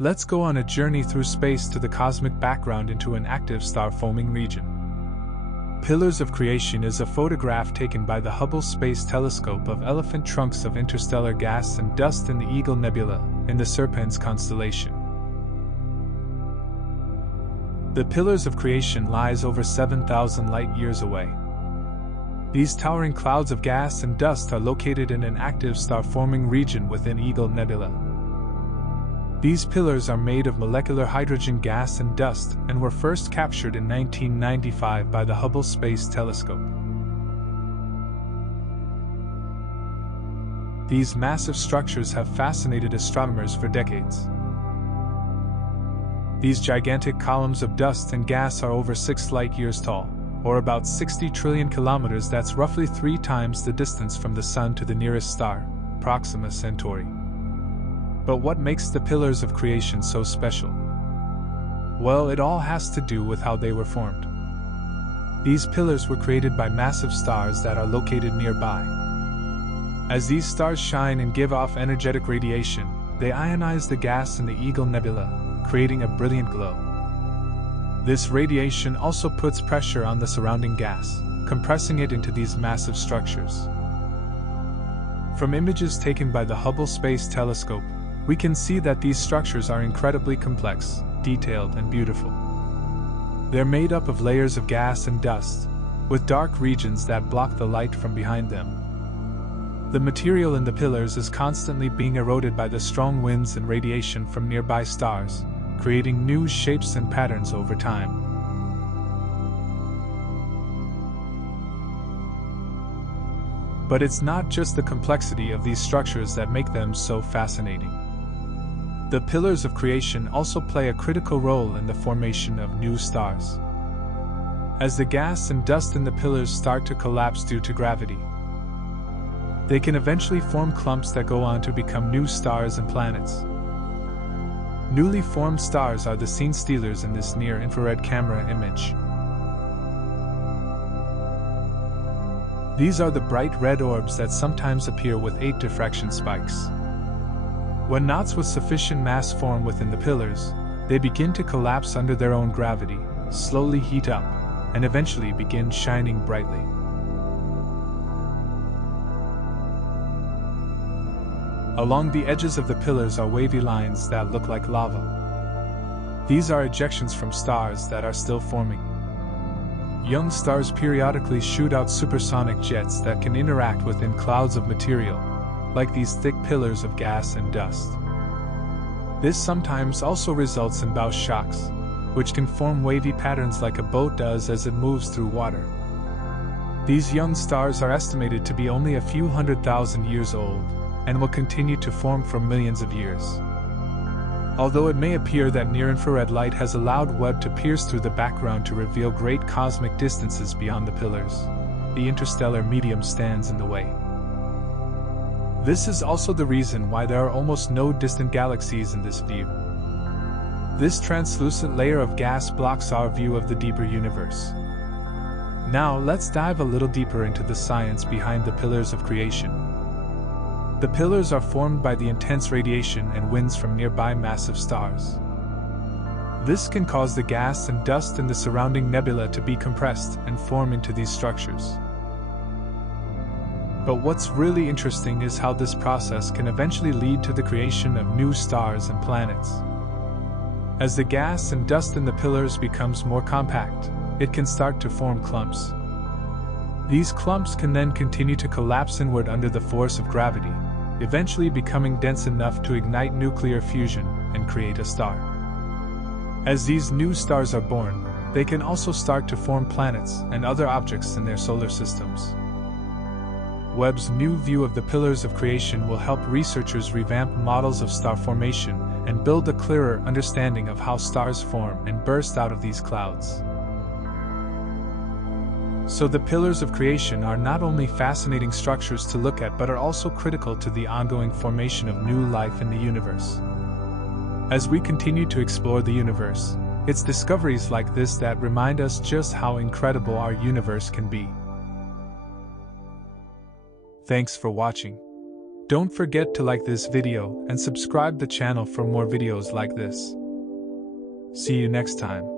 Let's go on a journey through space to the cosmic background into an active star-forming region. Pillars of Creation is a photograph taken by the Hubble Space Telescope of elephant trunks of interstellar gas and dust in the Eagle Nebula, in the Serpens constellation. The Pillars of Creation lies over 7,000 light-years away. These towering clouds of gas and dust are located in an active star-forming region within Eagle Nebula. These pillars are made of molecular hydrogen gas and dust and were first captured in 1995 by the Hubble Space Telescope. These massive structures have fascinated astronomers for decades. These gigantic columns of dust and gas are over 6 light-years tall, or about 60 trillion kilometers. That's roughly 3 times the distance from the Sun to the nearest star, Proxima Centauri. But what makes the Pillars of Creation so special? Well, it all has to do with how they were formed. These pillars were created by massive stars that are located nearby. As these stars shine and give off energetic radiation, they ionize the gas in the Eagle Nebula, creating a brilliant glow. This radiation also puts pressure on the surrounding gas, compressing it into these massive structures. From images taken by the Hubble Space Telescope, we can see that these structures are incredibly complex, detailed, and beautiful. They're made up of layers of gas and dust, with dark regions that block the light from behind them. The material in the pillars is constantly being eroded by the strong winds and radiation from nearby stars, creating new shapes and patterns over time. But it's not just the complexity of these structures that make them so fascinating. The Pillars of Creation also play a critical role in the formation of new stars. As the gas and dust in the pillars start to collapse due to gravity, they can eventually form clumps that go on to become new stars and planets. Newly formed stars are the scene stealers in this near-infrared camera image. These are the bright red orbs that sometimes appear with 8 diffraction spikes. When knots with sufficient mass form within the pillars, they begin to collapse under their own gravity, slowly heat up, and eventually begin shining brightly. Along the edges of the pillars are wavy lines that look like lava. These are ejections from stars that are still forming. Young stars periodically shoot out supersonic jets that can interact within clouds of material, like these thick pillars of gas and dust. This sometimes also results in bow shocks, which can form wavy patterns like a boat does as it moves through water. These young stars are estimated to be only a few 100,000 years old, and will continue to form for millions of years. Although it may appear that near-infrared light has allowed Webb to pierce through the background to reveal great cosmic distances beyond the pillars, the interstellar medium stands in the way. This is also the reason why there are almost no distant galaxies in this view. This translucent layer of gas blocks our view of the deeper universe. Now let's dive a little deeper into the science behind the Pillars of Creation. The pillars are formed by the intense radiation and winds from nearby massive stars. This can cause the gas and dust in the surrounding nebula to be compressed and form into these structures. But what's really interesting is how this process can eventually lead to the creation of new stars and planets. As the gas and dust in the pillars becomes more compact, it can start to form clumps. These clumps can then continue to collapse inward under the force of gravity, eventually becoming dense enough to ignite nuclear fusion and create a star. As these new stars are born, they can also start to form planets and other objects in their solar systems. Webb's new view of the Pillars of Creation will help researchers revamp models of star formation and build a clearer understanding of how stars form and burst out of these clouds. So the Pillars of Creation are not only fascinating structures to look at but are also critical to the ongoing formation of new life in the universe. As we continue to explore the universe, it's discoveries like this that remind us just how incredible our universe can be. Thanks for watching. Don't forget to like this video and subscribe the channel for more videos like this. See you next time.